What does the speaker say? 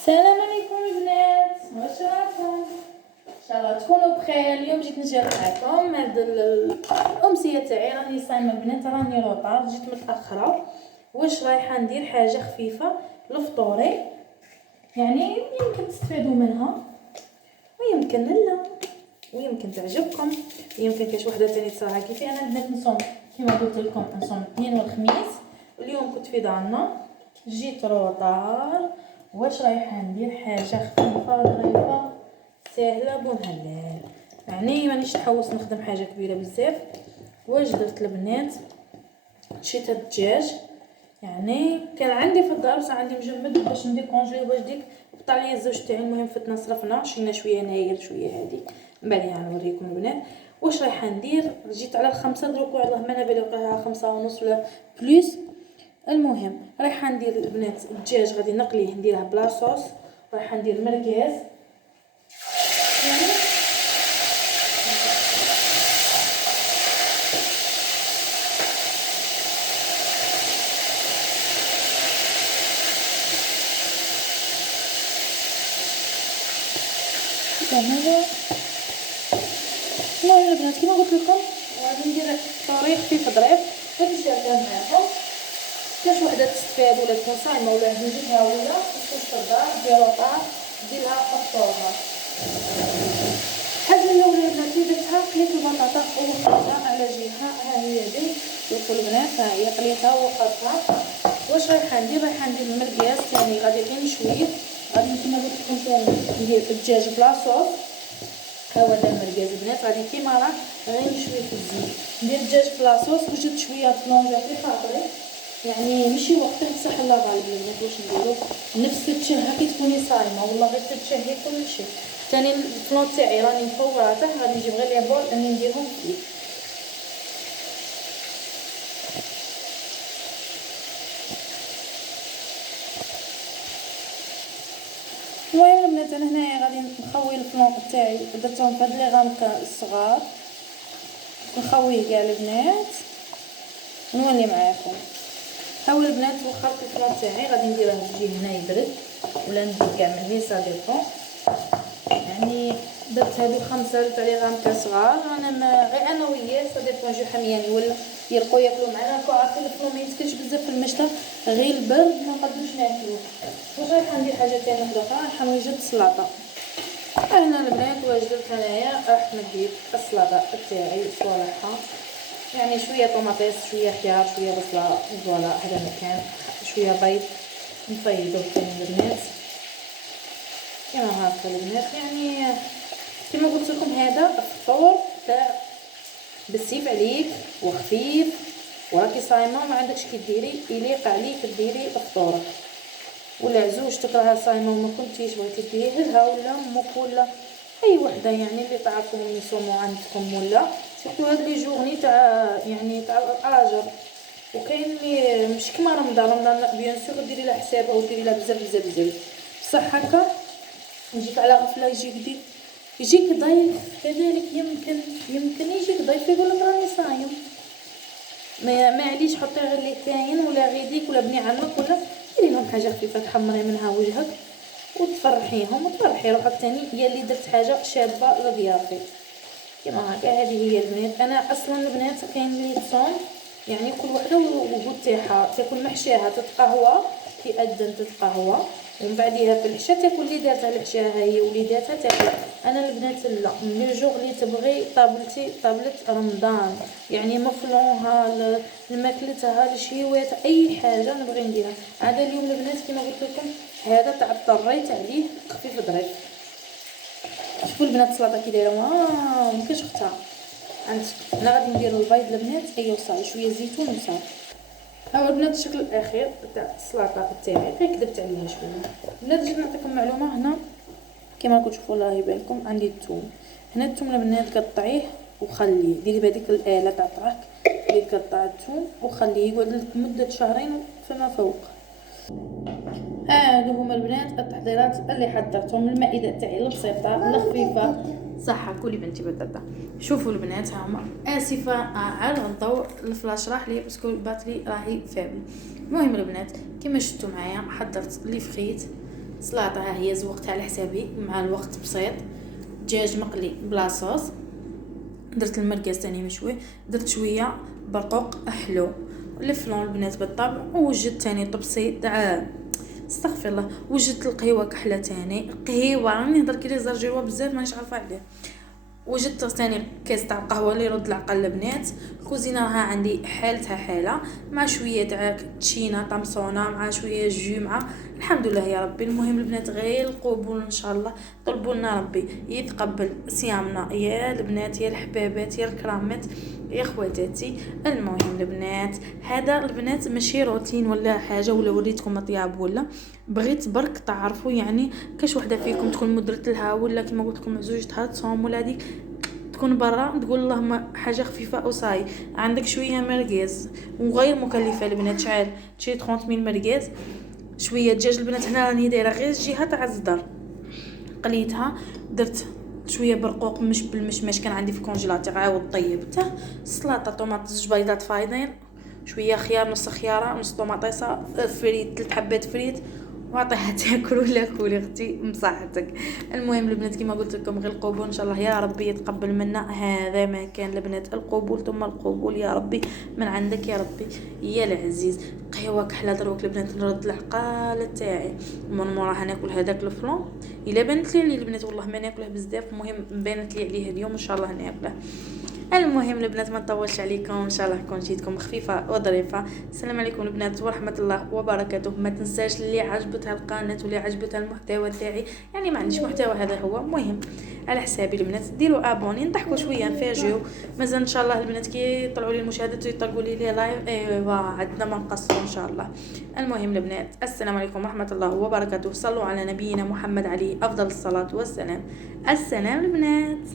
السلام عليكم البنات، واش راكم؟ ان شاء الله تكونوا بخير. اليوم جيت نجرب معكم هاد الامسيه تاعي. راني صايمه البنات، راني روطار، جيت متاخره. واش رايحه ندير حاجه خفيفه لفطوري، يعني يمكن تستفادوا منها ويمكن لا، ويمكن تعجبكم، يمكن كاش وحده ثاني تصراها كيفي انا. البنات نصوم كيما قلت لكم، نصوم الاثنين والخميس، واليوم كنت في دارنا، جيت روطار. واش رايحه ندير حاجه خفيفه ظريفه سهله بومهلال، يعني مانيش نحوس نخدم حاجه كبيره بزاف. واش درت البنات؟ شيت هاد الدجاج، يعني كان عندي في الدار بصح عندي مجمد باش ندير كونجلي، باش ديك قطع لي الزوج تاعي. المهم فتنا صرفنا شينا شويه ناير شويه هادي، من بعدها نوريكم البنات واش رايحه ندير. جيت على 5 دروك، والله ما انا بالي وقعها 5:30 ولا بلوس. المهم رايحه ندير البنات الدجاج، غادي نقليه نديرها بلا صوص، رايحه ندير مركز يعني هذا. المهم البنات كيما قلت لكم غادي ندير طريق خفيف ظريف، غادي نشاركها معاكم كاش وحده تستفاد ولا تكون صايمه ولا نجيبها ولا تكون الدار دير روطار ديرها افطورها. الحاجه الاولى البنات اللي درتها، قليت البطاطا ووقفتها على جهه، ها هي دي شوفوا البنات، ها هي قليتها ووقفتها. واش رايحه ندير؟ رايحه ندير المرقاس ثاني، غادي غير نشويه، غادي كيما قلت لكم ثاني ندير الدجاج بلا صوص. ها هو دا المرقاس البنات، غادي كيما راه غير نشويه في الزيت، ندير الدجاج بلا صوص. وجدت شويه طنجه في خاطري، يعني ماشي وقته بصح الله غالب البنات. واش نديرو؟ نفس التشهه كي تكوني صايمه، والله غير تتشهي كلشي. ثاني الفلون تاعي راني مفوراته، غادي نجيب غير لي بول اني نديرهم فيه. المهم البنات انا هنايا غادي نخوي الفلون تاعي، درتهم في هاد لي غامق الصغار، نخويه كاع البنات نولي معاكم. هاو البنات وخرت الفلون تاعي، غادي نديره تجي هنا يبرد ولا ندير كاع من هنا ساليطون. يعني درت هادو 5 تاع لي غامق صغار، انا غير انا وياه ساليطون جو حمياني ولا يلقوا ياكلوا معنا. كون عارفين الفلون ما يتكلش بزاف في المشطه، غير البرد ما نقدروش ناكلوه. واش رايحه ندير حاجه ثانيه وحده اخرى، رايحه نوجد السلطه. هنا البنات واش درت انايا، راح نجيب السلطه تاعي صالحه، يعني شويه طوماطيس شويه خيار شويه بصله، فوالا هذا مكان، شويه بيض نفيضو ثاني البنات كما هكا البنات. يعني كما قلت لكم هذا الفطور تاع بالسيف عليك وخفيف، وراكي صايمه وما عندكش كي ديري، يليق عليك ديري فطورك. ولا عزوجتك راها صايمه وما كنتيش بغيتي ديري لها، ولا امك ولا اي وحده يعني اللي تعرفوهم يصوموا عندكم، ولا سيرتو هاد لي جورني تاع يعني تاع الاجر. وكاين اللي مش كيما رمضان بيان سور ديري لها حسابها وديري لها بزاف بزاف بزاف، بصح هكا يجيك على غفله، يجيك ضيف كذلك، يمكن يجيك ضيف يقول لك راني صايم، ما عليش حطي غير لي كاين ولا غيديك ولا بني عمك، ولا ديري لهم حاجه خفيفه تحمري منها وجهك وتفرحيهم وتفرحي روحك ثاني، هي اللي درت حاجه شابه لضيافي كما هكا. هذه هي البنات. انا اصلا البنات كاين اللي تصوم يعني كل وحده والغد تاعها، تاكل محشاها تتقهوى في اذن تتقهوى، ومن بعديها في العشاء تاكل اللي دارتها العشاء هي وليداتها تاكل. انا البنات لا، من الجوغ اللي تبغي طابله رمضان، يعني مفلونها الماكلتها الشهيوات اي حاجه نبغي نديرها. هذا اليوم البنات كما قلت لكم هذا تاع اضطريت عليه خفيف ظريف. شوفوا البنات السلطه كي دايره ما كاينش اختها. انا غادي ندير البيض البنات، ايوا صاي شويه زيتون وصافي. ها هو البنات الشكل الاخير تاع السلطه تاعي، غير كذبت عليها شويه. البنات جيت نعطيكم معلومه، هنا كما راكم تشوفوا الله يبان لكم عندي الثوم. هنا الثوم البنات قطعيه وخليه، ديري بهذيك الاله تاع الطراك اللي تقطع الثوم وخليه يقعد لك مده شهرين فما فوق. هادو هما البنات التحضيرات اللي حضرتهم، المائده تاعي البسيطه الخفيفه. صح كولي بنتي بطاطا. شوفوا البنات ها هما، اسفه على الضوء الفلاش راح لي باسكو الباتري راهي فابل. المهم البنات كما شفتوا معايا حضرت اللي فخيت، سلطه ها هي زوقتها على حسابي مع الوقت بسيط. دجاج مقلي بلا صوص، درت المرقاز تاني مشوي، درت شويه برقوق حلو، الفلون البنات بالطبع، ووجدت تاني طبسي تاع استغفر الله، وجدت القهوه كحله تاني، قهوه راني نهضر كي زرجيوه بزاف مانيش عارفه عليه. وجدت ثاني كاس تاع قهوه اللي يرد العقل البنات. الكوزينه راها عندي حالتها حاله، مع شويه تاع تشينا طمسونه، مع شويه جو، مع الحمد لله يا ربي. المهم البنات غير القبول ان شاء الله، طلبوا لنا ربي يتقبل صيامنا يا البنات يا الحبابات يا الكرامات يا خواتاتي. المهم البنات هذا البنات ماشي روتين ولا حاجه ولا وريتكم اطياب، ولا بغيت برك تعرفوا يعني كاش وحده فيكم تكون مدرت لها ولا كيما قلت لكم عزوجتها تصوم ولا هذيك تكون برا تقول اللهم حاجه خفيفه او صاي. عندك شويه مرقاز وغير مكلفه البنات، شحال تشري 30 ميل مرقاز، شويه دجاج البنات هنا راني دايره غير الجهه تاع الزدر قليتها، درت شويه برقوق مش بالمشماش كان عندي في الكونجيلاتور عاود طيبته، سلطه طوماط 2 بيضات فايضين، شويه خيار نص خياره نص طوماطيصه فريت 3 حبات فريت، واعطيها تاكل ولا كولي اختي بصحتك. المهم البنات كما قلت لكم غير القبول ان شاء الله يا ربي يتقبل منا، هذا ما كان البنات القبول ثم القبول يا ربي من عندك يا ربي يا العزيز. قهوه كحله دروك البنات نرد العقال تاعي، من موراها ناكل هذاك الفلون الا بانت لي البنات والله ما ناكله بزاف، المهم بانت لي عليه اليوم ان شاء الله ناكله. المهم البنات ما نطولش عليكم، ان شاء الله تكون جيتكم خفيفه وظريفه. السلام عليكم البنات ورحمه الله وبركاته. ما تنساش اللي عجبتها القناه واللي عجبتها المحتوى تاعي، يعني ما عنديش محتوى هذا هو مهم على حسابي البنات، ديروا ابوني نضحكوا شويه نفاجئوا، مازال ان شاء الله البنات كي يطلعوا لي المشاهدات ويطلقوا لي لايف ايوا عندنا ما نقصروا ان شاء الله. المهم البنات السلام عليكم ورحمه الله وبركاته، صلوا على نبينا محمد عليه افضل الصلاه والسلام. السلام البنات.